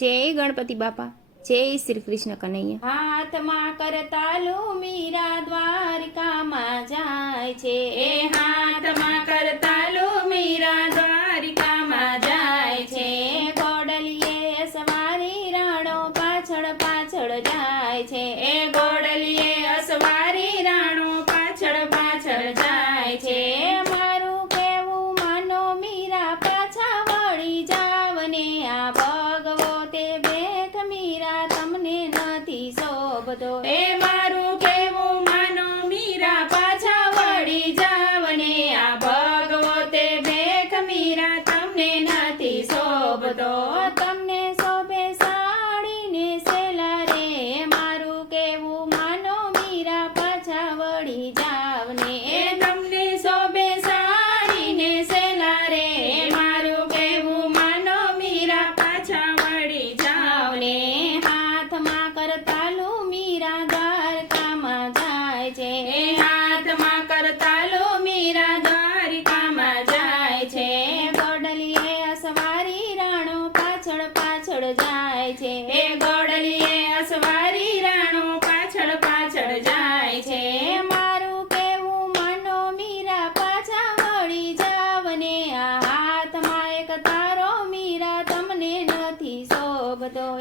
જય ગણપતિ બાપા. જય શ્રી કૃષ્ણ કનૈયા. હાથમાં કરતાલું મીરા દ્વારિકામાં જાય છે. એ હાથમાં કરતાલું મીરા દ્વારિકામાં જાય છે. ગોડલીએ અસવારી રાણો પાછળ પાછળ જાય છે. એ ગોડલીએ સવારી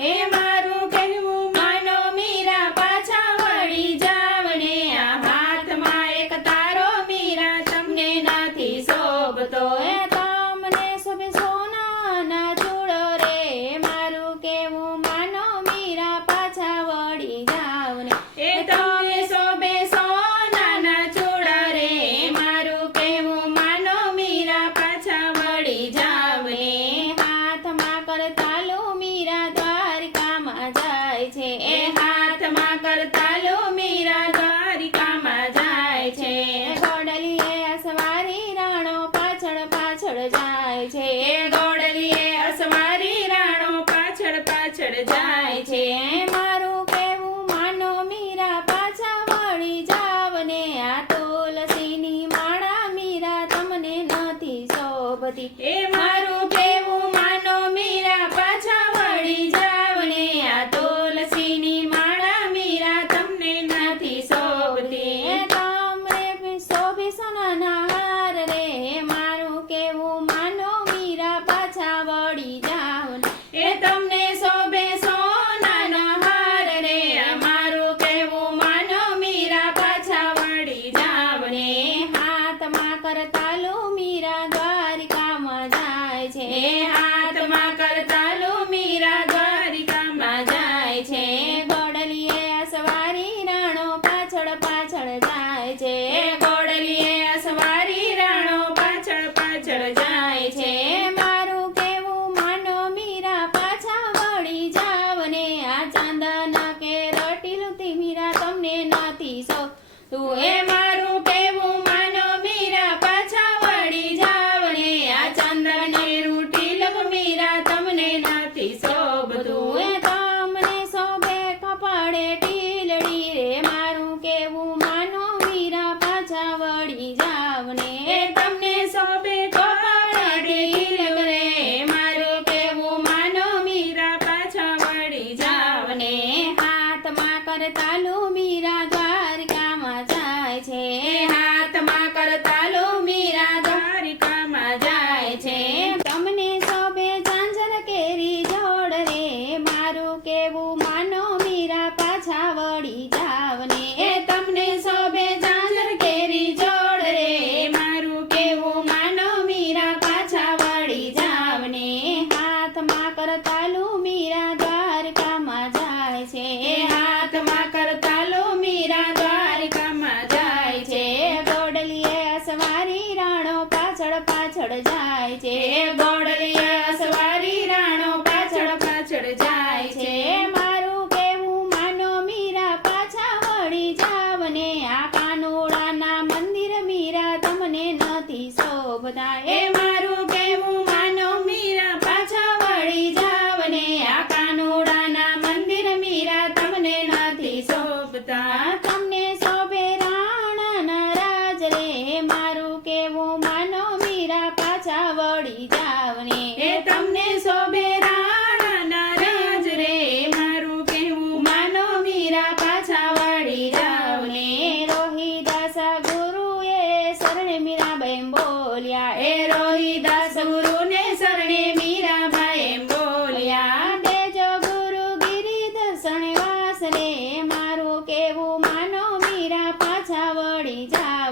હે મા જાય છે મા છે. હાથમાં કરતાલો મીરા દ્વારકામાં જાય છે. ગોડલીએ અસવારી રાણો પાછળ પાછળ જાય છે. ગોડલીએ અસવારી રાણો પાછળ પાછળ જાય છે. મારું કેવું માનો મીરા પાછા ને આ કાનોડાના મંદિર મીરા તમને નથી શોભતા. એમ with that.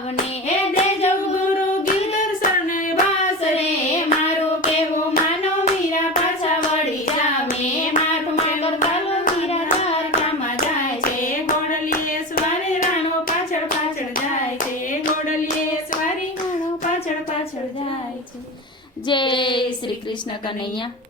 જાવ ને એ દેજો ગુરુ ગિરધર મારું કેવું માનો મીરા પાછા વળી જામે. માથમાં કરતાલો મીરા દ્વારકામાં જાય છે. ગોડલીએ સવારે રાણો પાછળ પાછળ જાય છે. ગોડલીએ સવારી રાણો પાછળ પાછળ જાય છે. જય શ્રી કૃષ્ણ કનૈયા.